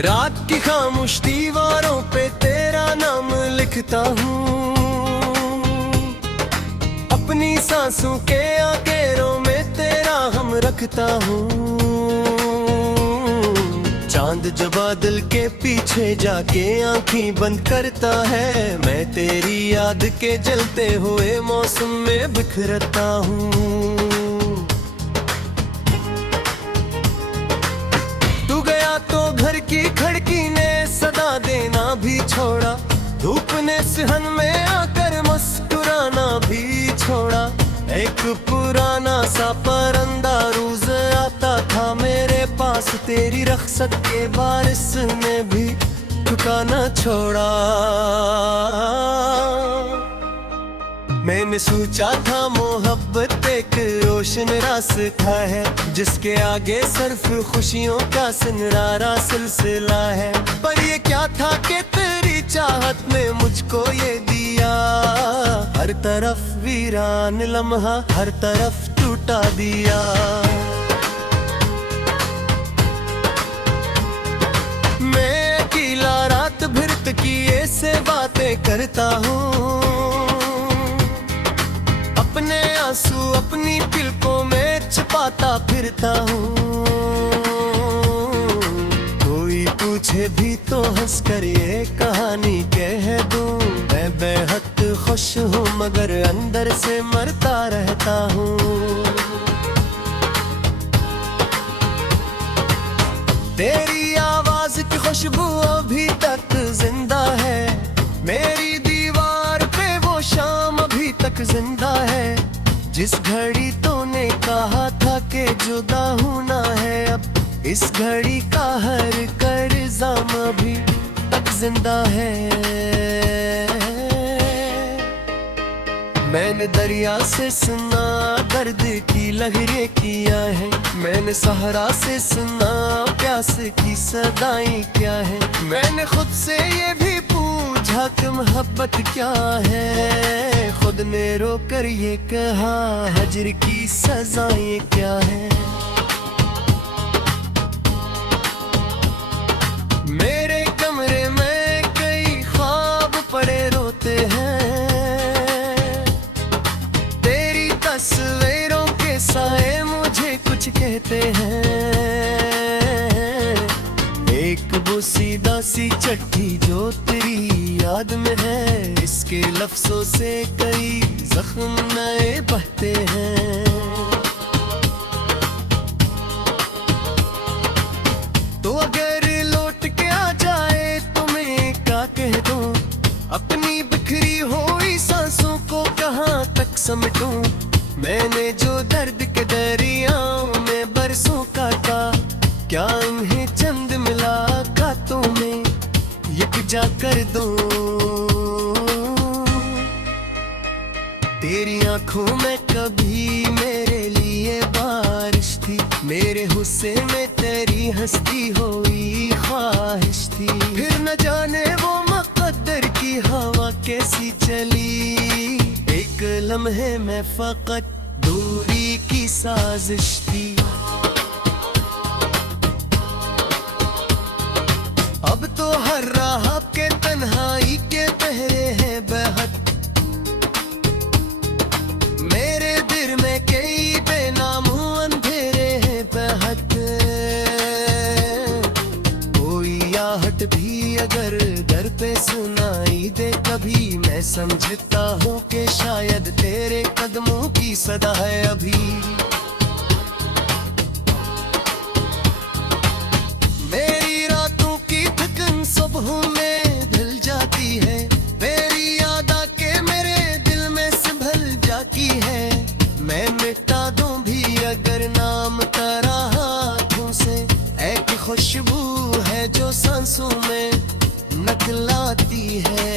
रात की खामोश दीवारों पे तेरा नाम लिखता हूँ, अपनी सांसों के आकेरों में तेरा हम रखता हूँ। चांद जब बादल के पीछे जाके आंखें बंद करता है, मैं तेरी याद के जलते हुए मौसम में बिखरता हूँ। घर की खिड़की ने सदा देना भी छोड़ा, धूप ने सिहन में आकर मुस्कुराना भी छोड़ा। एक पुराना सा परिंदा रोज आता था मेरे पास, तेरी रख्सत के बारिश ने भी ठिकाना छोड़ा। मैंने सोचा था मोहब्बत एक रोशन रास्ता है, जिसके आगे सिर्फ खुशियों का सुनहरा सिलसिला है। पर ये क्या था कि तेरी चाहत ने मुझको ये दिया, हर तरफ वीरान लम्हा, हर तरफ टूटा दिया। मैं अकेला रात भर तकिए से बातें करता हूँ, अपने आंसू अपनी पलकों में छिपाता फिरता हूँ। कोई पूछे भी तो हंस कर ये कहानी कह दूं, मैं बेहद खुश हूँ मगर अंदर से मरता रहता हूँ। तेरी आवाज की खुशबू अभी तक जिंदा है, मेरी दीवार पे वो शाम अभी तक जिंदा है। जिस घड़ी तूने कहा था कि जुदा होना है, अब इस घड़ी का हर कर्ज़म अभी तक जिंदा है। मैंने दरिया से सुना दर्द की लहरें किया है, मैंने सहरा से सुना प्यास की सदाएं क्या है। मैंने खुद से ये भी पूछा कि मोहब्बत क्या है, खुद ने रोकर ये कहा हजर की सजाएं क्या है। मेरे कमरे में कई ख्वाब पड़े रोते हैं, तेरी तस्वीरों के साए मुझे कुछ कहते हैं। एक वो सीधा सी चिट्ठी जो तेरी याद में है, इसके लफ्जों से कई जख्म नए बहते हैं। तो अगर लौट के आ जाए तो मैं क्या कह दूं, अपनी बिखरी हुई सांसों को कहाँ तक समेटूं। मैंने जो दर्द के दरियाओं में बरसों काटा, क्या इन्हें चंद मुलाकातों में यकजा कर दूं। तेरी आंखों में कभी मेरे लिए बारिश थी, मेरे हुस्से में तेरी हंसती हुई ख्वाहिश थी। फिर न जाने वो मुक़द्दर की हवा कैसी चली, एक लम्हे में फकत दूरी की साजिश थी। अब तो हर राह के तन्हाई के पहरे हैं बेहद, मेरे दिल में कई बेनाम अंधेरे हैं बेहद। कोई आहट भी अगर दर पे सुनाई दे कभी, मैं समझता हूँ कि शायद तेरे कदमों की सदा है अभी। मेरी रातों की थकन सुबह में ढल जाती है, तेरी याद आके मेरे दिल में संभल जाती है। मैं मिटा दूं भी अगर नाम तेरा हाथों से, एक खुशबू है जो सांसों में नकलाती है।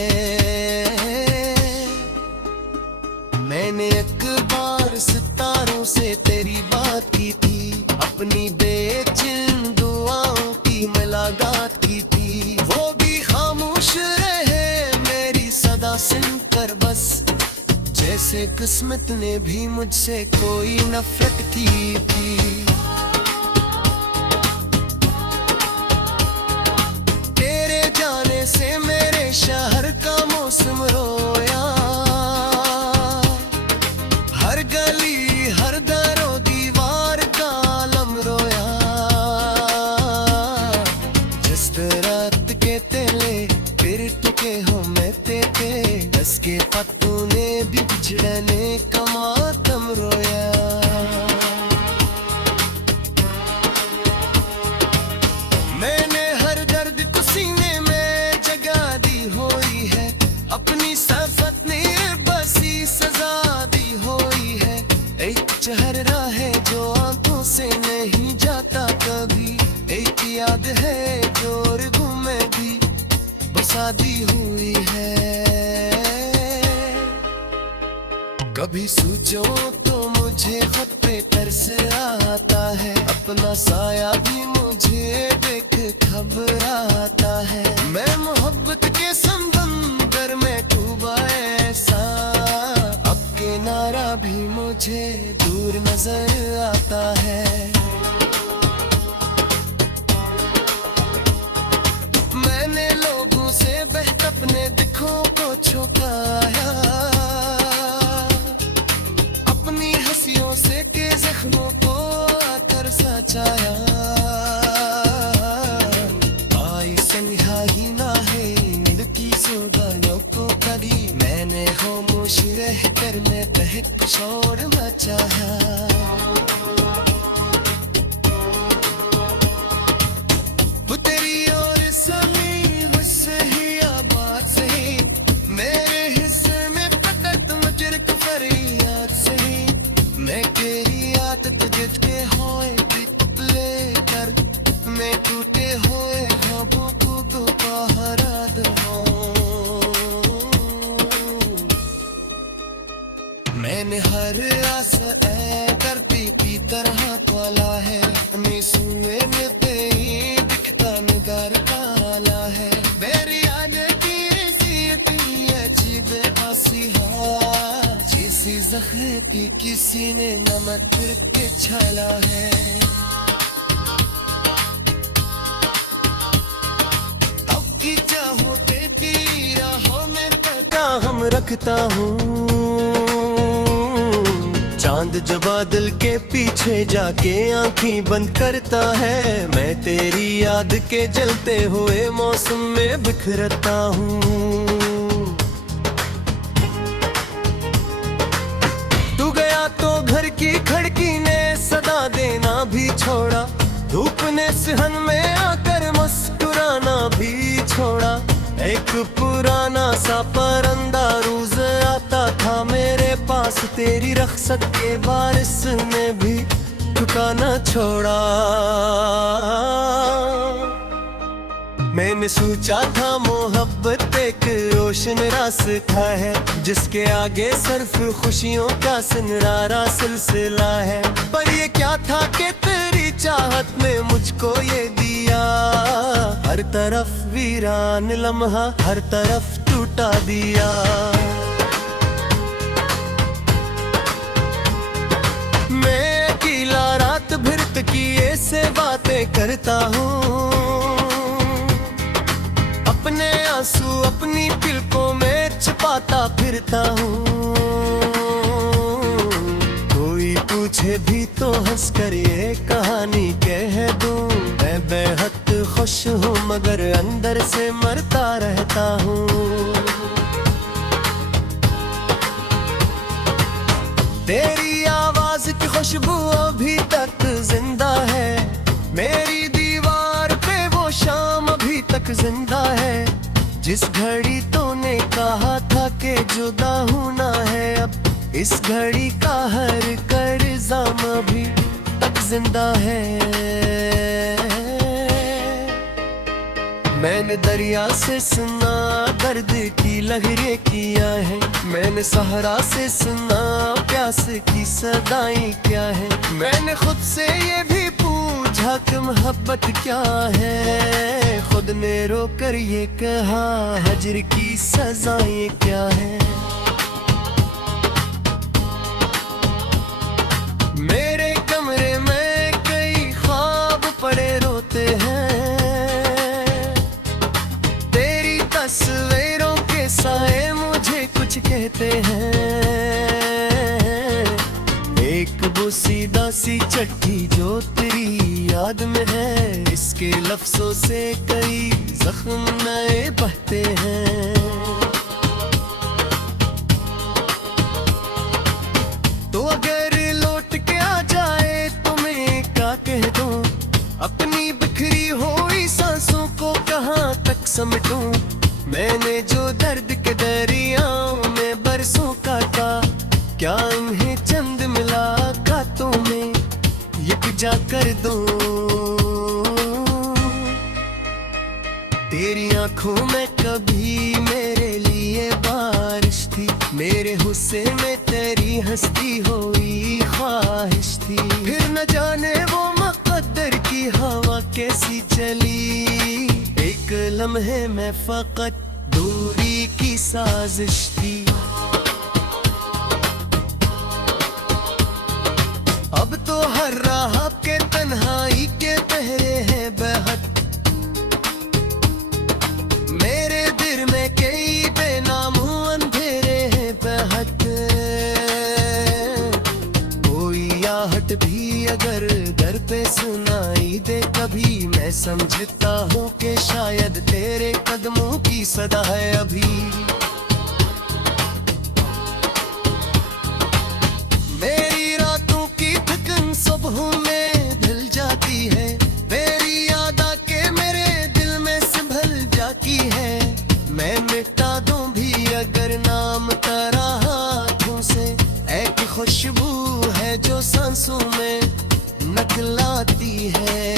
मैंने एक बार सितारों से तेरी बात की थी, अपनी बेचैन दुआओं की मुलाकात की थी। वो भी खामोश रहे मेरी सदा सुनकर बस, जैसे किस्मत ने भी मुझसे कोई नफरत की थी। दफा तूने भी बिछड़ने का मातम रोया। मैंने हर दर्द को सीने में जगा दी होई है, अपनी सफत ने बसी सजा दी होई है। एक चेहरा है जो आंखों से नहीं जाता कभी, एक याद है जो रुह में भी बसादी हुई है। कभी सोचो तो मुझे खुद पे तरस आता है, अपना साया भी मुझे देख घबराता है। मैं मोहब्बत के समंदर में डूबा ऐसा, अब किनारा भी मुझे दूर नजर आता है। मैंने लोगों से बहत अपने दिखों को छुपाया, अपनी हंसियों से के जख्मों को आकर सचाया। आई संहाई ना है नींद की सुबहों को कभी, मैंने खामोश रह कर मैं बहक शोर मचाया। वो तेरी और समी मुझसे ही आबाद से ही, मेरे हिस्से में पता तुम चिरक फरियाद से ही। मैं तेरी आदत जिद के होए बितले कर, मैं टूटे हुए ख्वाबों को दोबारा दूं। मैंने हर आस करती की तरह तोला है, मिसुए में तेरी दिखता नगर काला है। मेरी आज की सीती अजीब आसिहा, जिसी जख्ती किसी ने नमक के छाला है। अब की चाहो ते की राहों में पता हम रखता हूँ, चांद जो बादल के पीछे जाके आंखें बंद करता है। मैं तेरी याद के जलते हुए मौसम में बिखरता हूँ। तू गया तो घर की खिड़की ने सदा देना भी छोड़ा, धूप ने सिहन में आकर मुस्कुराना भी छोड़ा। एक पुराना सा परिंदा रोज आता था मेरे पास, तेरी रख्सत के बारिश ने भी ठिकाना छोड़ा। मैंने सोचा था मोहब्बत एक रोशन रास्ता है, जिसके आगे सिर्फ खुशियों का सुनहरा सिलसिला है। पर ये क्या था कि तेरी चाहत ने मुझको ये दिया, हर तरफ वीरान लम्हा हर तरफ टूटा दिया। मैं अकेला रात भर तकिए से बातें करता हूँ, अपने आंसू अपनी पलकों में छिपाता फिरता हूँ। कोई पूछे भी तो हंस कर ये कहानी कह दूं, मैं बेहद खुश हूँ मगर अंदर से मरता रहता हूँ। तेरी आवाज की खुशबू अभी तक जिंदा है, मेरी दीवार पे वो शाम अभी तक जिंदा है। जिस घड़ी तूने कहा था कि जुदा होना है, अब इस घड़ी का हर कर्ज़म अभी तक जिंदा है। मैंने दरिया से सुना दर्द की लहरें किया है, मैंने सहरा से सुना प्यास की सदाएं क्या है। मैंने खुद से ये भी पूछा कि मोहब्बत क्या है, खुद ने रो कर ये कहा हजर की सजाएं क्या है। मेरे कमरे में कई ख्वाब पड़े रोते हैं, तेरी तस्वीरों के साए मुझे कुछ कहते हैं। एक वो सीधा सी चिट्ठी जो तेरी याद में है, इसके लफ्जों से कई जख्म नए बहते हैं। समटूं। मैंने जो दर्द के दरियाओं में बरसों काटा, क्या इन्हें चंद मुलाकातों में यकजा कर दूं। तेरी आंखों में कभी मेरे लिए बारिश थी, मेरे हुस्से में तेरी हंसती हुई ख्वाहिश थी। फिर न जाने वो मुक़द्दर की हवा कैसी चली, एक लम्हे में फकत दूरी की साजिश थी। अब तो हर राह के तन्हाई के पहरे हैं बेहद, मेरे दिल में कई बेनाम अंधेरे हैं बेहद। कोई आहट भी अगर दर पे सुनाई दे कभी, मैं समझता हूँ कि शायद तेरे कदमों की सदा है अभी। मेरी रातों की थकन सुबह में ढल जाती है, तेरी याद आके मेरे दिल में संभल जाती है। मैं मिटा दूं भी अगर नाम तेरा हाथों से, एक खुशबू है जो सांसों में नकलाती है।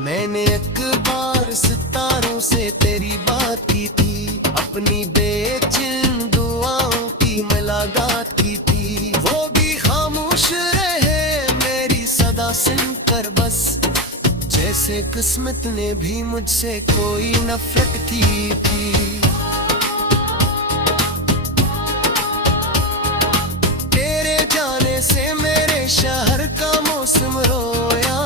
मैंने एक बार सितारों से तेरी बात की थी, अपनी बेचैन दुआओं की मुलाकात की थी। वो भी खामोश रहे मेरी सदा सुनकर बस, जैसे किस्मत ने भी मुझसे कोई नफरत की थी। तेरे जाने से मेरे शहर का मौसम रोया,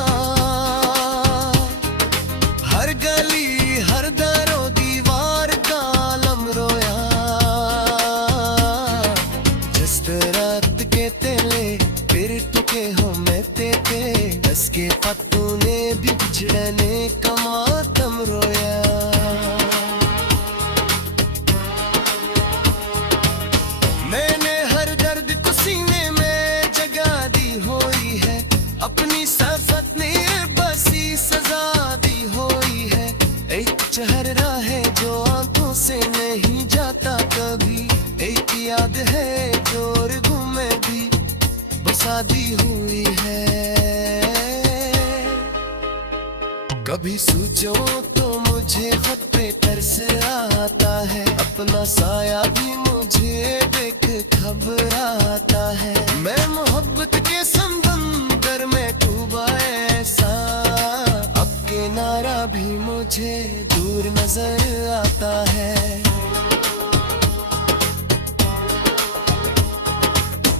हर गली हर दरो दीवार का आलम रोया। जिस रात के तेले फिर टुके हो मैं तेरे, दस के पत्तों ने भी बिछड़ने का मातम रोया। मैंने हर दर्द को सीने में जगा दी हुई है, अपनी सफत ने बसी सजा दी हुई है। एक चेहरा है जो आंखों से नहीं जाता कभी, एक याद है जो रुगों में भी बसा दी हुई है। कभी सोचो तो मुझे खुद पे तरस आता है, अपना साया भी मुझे देख घबराता है। मैं मोहब्बत के समंदर में डूबा ऐसा, अब किनारा भी मुझे दूर नजर आता है।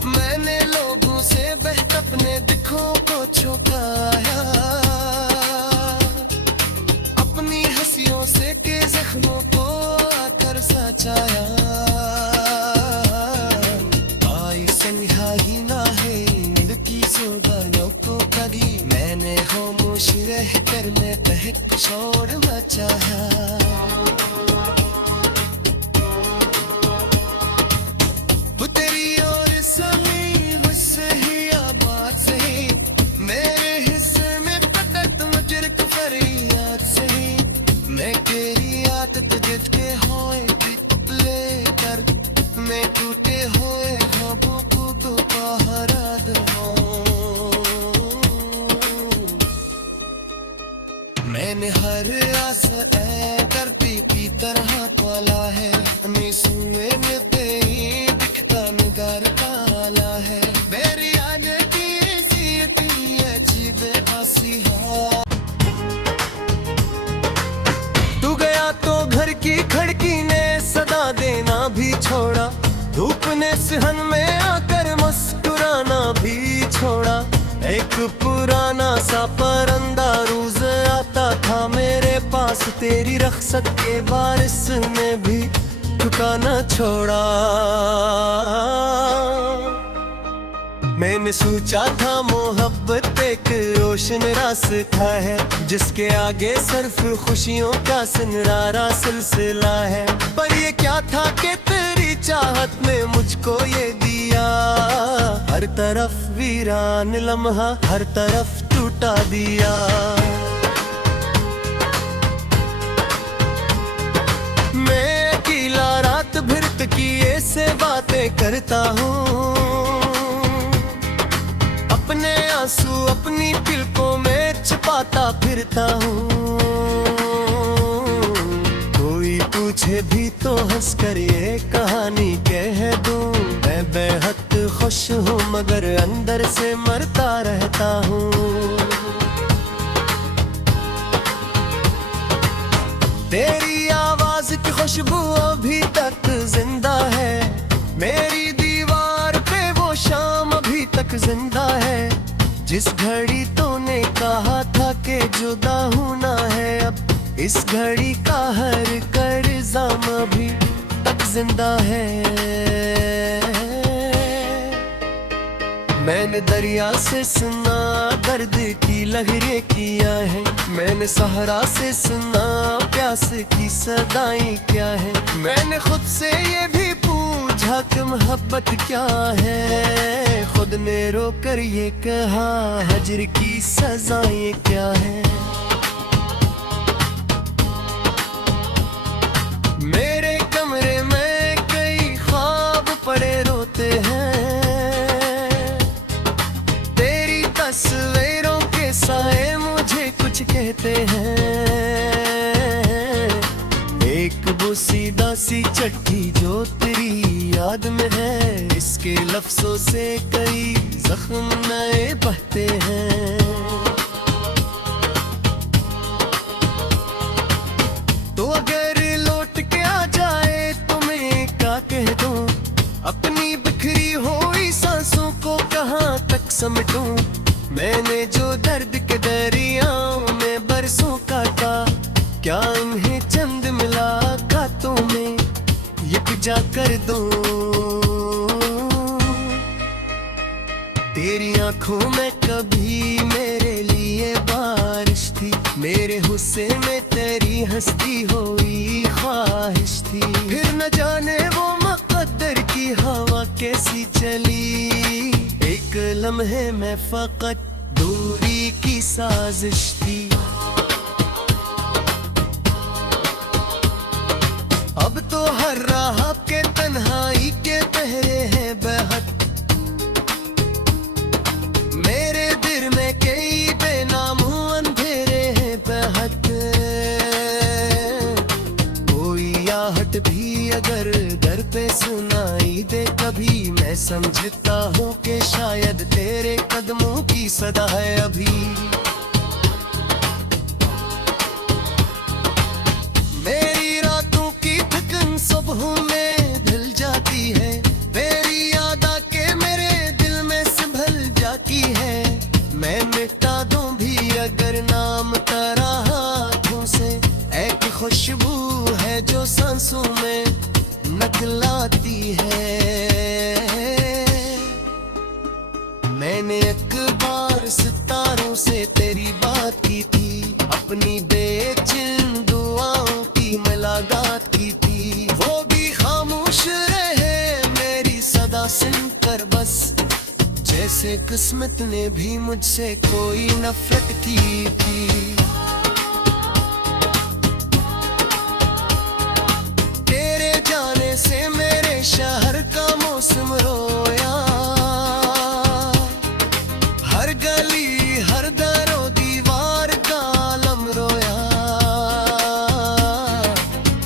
मैंने लोगों से बहत अपने दिखों को छुपाया, अपनी हंसियों से के जख्मों को आकर सचाया। आई संहाई ना है की सुबह को कभी, मैंने खामोश रहकर मैं बहक शोर मचाया। वो तेरी और समी गुस्से ही आबाद से ही, मेरे हिस्से में पतत मुजरक फरियाद से ही। मैं तेरी आदत जिद के होए भी लेकर, मैं टूटे हुए ख्वाबों को दोबारा दूं। मैंने हर आस ए करती की तरह तोला है, अपनी सुए में तेरी दिखता नगर काला है। मेरी आदत की ऐसी अजीब आसी है। तू गया तो घर की खिड़की ने सदा देना भी छोड़ा, धूप ने सहन में आकर मुस्कुराना भी छोड़ा। एक पुराना सा परिंदा रोज आता था मेरे पास, तेरी रख्सत के बारिश ने भी ठिकाना छोड़ा। मैंने सोचा था मोहब्बत एक रोशन रास्ता है, जिसके आगे सिर्फ खुशियों का सनरारा सिलसिला है। पर ये क्या था कि तेरी चाहत ने मुझको ये दिया, हर तरफ वीरान लम्हा हर तरफ टूटा दिया। बातें करता हूँ, अपने आंसू अपनी पलकों में छिपाता फिरता हूँ। कोई पूछे भी तो हंस कर ये कहानी कह दूँ, मैं बेहद खुश हूँ मगर अंदर से मरता रहता हूँ। तेरी आवाज की खुशबू अभी तक जिंदा है, मेरी दीवार पे वो शाम अभी तक जिंदा है। जिस घड़ी तूने कहा था कि जुदा होना है, अब इस घड़ी का हर कर्ज़ाम अभी तक जिंदा है। मैंने दरिया से सुना दर्द की लहरें किया है, मैंने सहरा से सुना प्यास की सदाएं क्या है। मैंने खुद से ये भी पूछा कि मोहब्बत क्या है, खुद ने रो कर ये कहा हजर की सजाएं क्या है। मेरे कमरे में कई ख्वाब पड़े रोते हैं, तस्वीरों के साए मुझे कुछ कहते हैं। एक वो सीधा सी चिट्ठी जो तेरी याद में है, इसके लफ्जों से कई जख्म नए बहते हैं। तो अगर लौट के आ जाए तो मैं क्या कह दूं, अपनी बिखरी हुई सांसों को कहाँ तक समेटूं। मैंने जो दर्द के दरियाओं में बरसों काटा, क्या इन्हें चंद मुलाकातों में यकजा कर दूं। तेरी आंखों में कभी मेरे लिए बारिश थी, मेरे हुस्से में तेरी हंसती हुई ख्वाहिश थी। फिर न जाने वो मुक़द्दर की हवा कैसी चली, एक लम्हे में फकत दूरी की साजिश थी। अब तो हर राह के तन्हाई के पहरे हैं बेहद, मेरे दिल में कई बेनाम अंधेरे हैं बेहद। कोई आहट भी अगर दर पे सुनाई दे कभी, मैं समझता हूँ कि शायद तेरे कदमों की सदा है अभी। मेरी रातों की थकन सुबह में ढल जाती है, तेरी याद आके मेरे दिल में संभल जाती है। मैं मिटा दूं भी अगर नाम तेरा हाथों से, एक खुशबू है जो सांसों में नकलाती है। मैंने एक बार सितारों से तेरी बात की थी, अपनी बेचैन दुआओं की मुलाकात की थी। वो भी खामोश रहे मेरी सदा सुनकर बस, जैसे किस्मत ने भी मुझसे कोई नफरत की थी। तेरे जाने से मेरे शहर का मौसम रोया, हर गली हर दरो दीवार का आलम रोया।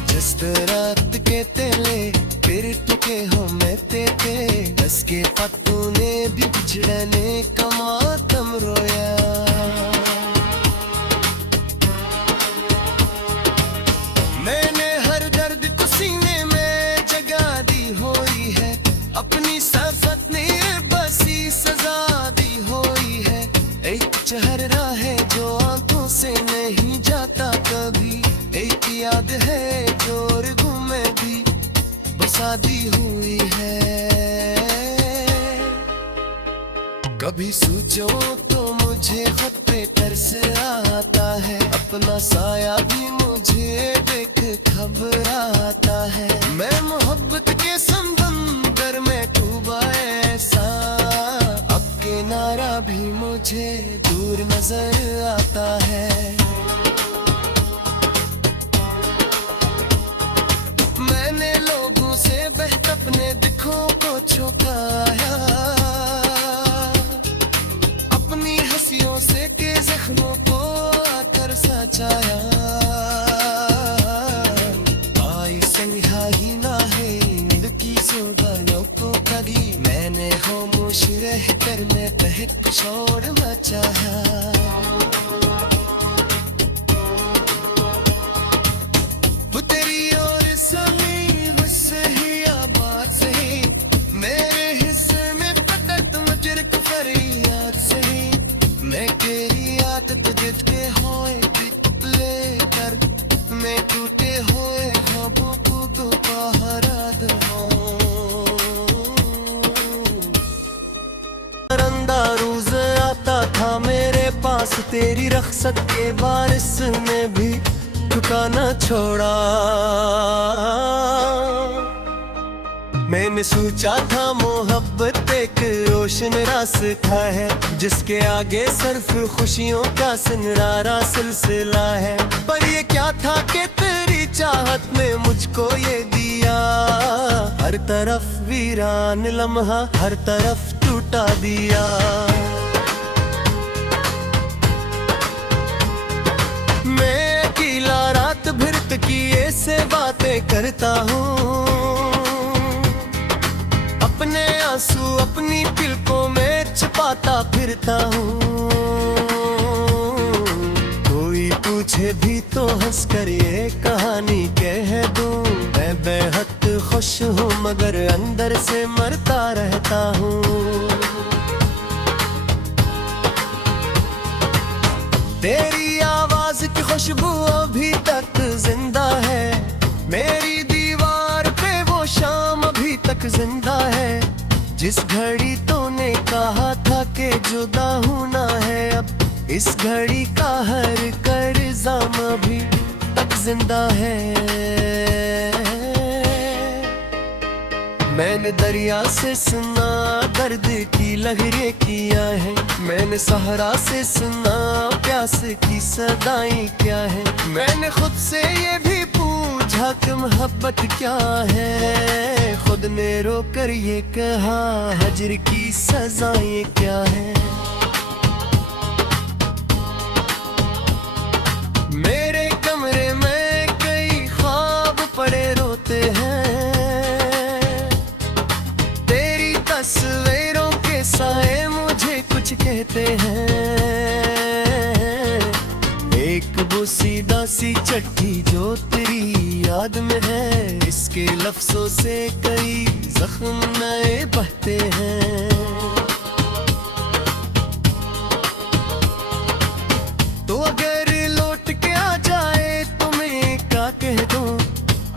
जिस रात के तेले फिर टुके हो मैं तेरे, बस के पत्तों ने भी बिछड़ने का मातम रोया। मैंने हर दर्द को सीने में जगा दी हुई है, अपनी सफत ने बसी सजा दी हुई है। एक चेहरा है जो आंखों से नहीं जाता कभी, एक याद है जो रुगों में भी बसा दी हुई है। कभी सोचो तो मुझे खुद पे तरस आता है, अपना साया भी मुझे देख घबराता है। मैं मोहब्बत के समंदर में डूबा ऐसा, अब किनारा भी मुझे दूर नजर आता है। मैंने लोगों से बेहतर अपने दिखों हिक शोर मचाया। वो तेरी और सुनी गुस्से ही आबाद से ही, मेरे हिस्से में पतत मुजरक फरियाद से ही, मैं तेरी आदत जिद के होए लेकर, मैं टूटे हुए ख्वाबों को दोबारा दूं। रोज आता था मेरे पास तेरी रख्सत के बारिश ने भी ठिकाना छोड़ा। मैंने सोचा था मोहब्बत एक रोशन रास्ता है, जिसके आगे सिर्फ खुशियों का सिनरारा सिलसिला है। पर ये क्या था कि तेरी चाहत ने मुझको ये दिया, हर तरफ वीरान लम्हा हर तरफ टूटा दिया। मैं अकेला रात भर तकिए से बातें करता हूँ, अपने आंसू अपनी पलकों में छुपाता फिरता हूँ। कोई पूछे भी तो हंस कर ये कहानी कह दूं, मैं बेहद खुश हूँ मगर अंदर से मरता रहता हूँ। तेरी आवाज की खुशबू अभी तक जिंदा है, मेरी दीवार पे वो शाम अभी तक जिंदा है। जिस घड़ी तूने कहा था कि जुदा होना है, अब इस घड़ी का हर कर्ज़म अभी तक जिंदा है। मैंने दरिया से सुना दर्द की लहरें किया है, मैंने सहरा से सुना प्यास की सदाएं क्या है। मैंने खुद से ये भी पूछा कि मोहब्बत क्या है, खुद ने रोकर ये कहा हजर की सजाएं क्या है। मेरे कमरे में कई ख्वाब पड़े रोते हैं, तेरी तस्वीरों के साए मुझे कुछ कहते हैं। एक वो सीधा सी चिट्ठी जो तेरी याद में है, इसके लफ्जों से कई जख्म नए बहते हैं। तो अगर लौट के आ जाए तो मैं क्या कह दूं,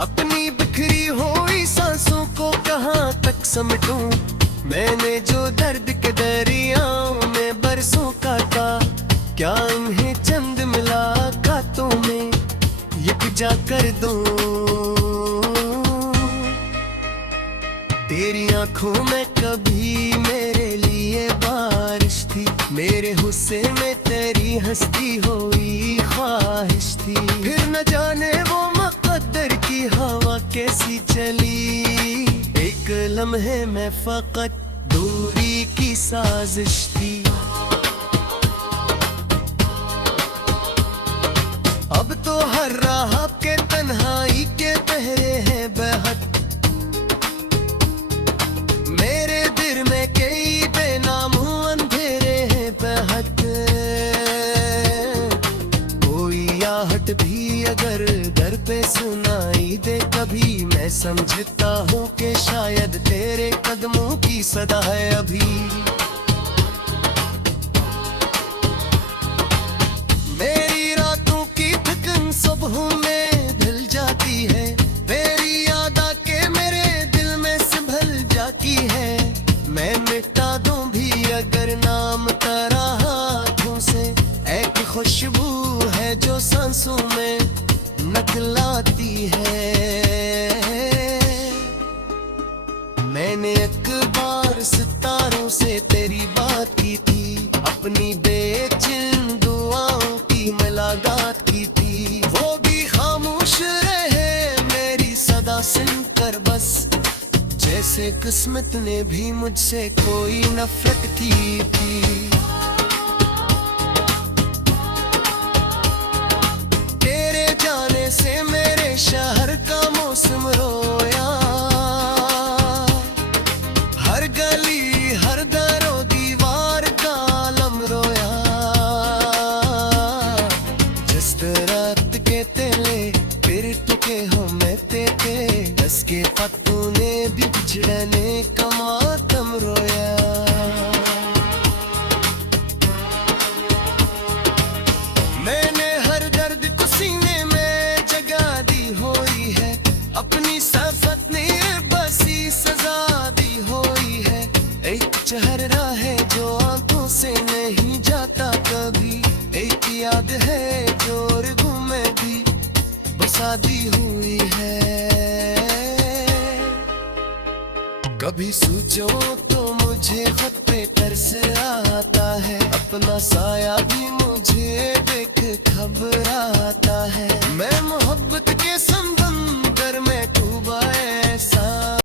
अपनी बिखरी हुई सांसों को कहाँ तक समेटूं। मैंने जो दर्द के दरियाओं में बरसों काटा, क्या इन्हें चंद मुलाकातों में यकजा कर दूं। तेरी आंखों में कभी मेरे लिए बारिश थी, मेरे हुस्से में तेरी हंसती हुई ख्वाहिश थी। फिर न जाने वो मुक़द्दर की हवा कैसी चली, एक लम्हे में फकत दूरी की साजिश थी। अब तो हर राह के तन्हाई के पहरे हैं बेहद, मेरे दिल में कई बेनाम अंधेरे हैं बेहद। कोई आहट भी अगर दर पे सुनाई दे कभी, मैं समझता हूँ कि शायद तेरे कदमों की सदा है अभी। मेरी रातों की थकन सुबह में ढल जाती है, तेरी याद आके मेरे दिल में संभल जाती है। मैं मिटा दूं भी अगर नाम तेरा हाथों से, एक खुशबू है जो सांसों में नकलाती है। मैंने अखबार सितारों से तेरी बात की थी, अपनी बेचैन दुआओं की मुलाकात की थी। वो भी खामोश रहे मेरी सदा सुनकर बस, जैसे किस्मत ने भी मुझसे कोई नफरत की थी। तेरे जाने से मेरे शहर का मौसम रोया, हर गली हर दरो दीवार का तूने भी बिछड़ने का मातम रोया। मैंने हर दर्द को सीने में जगा दी हुई है, अपनी सफत ने बसी सजा दी हुई है। एक चेहरा है जो आंखों से नहीं जाता कभी, एक याद है जो रुह में भी बसा दी हुई है। कभी सोचो तो मुझे खुद पे तरस आता है, अपना साया भी मुझे देख घबराता है। मैं मोहब्बत के समंदर में डूबा ऐसा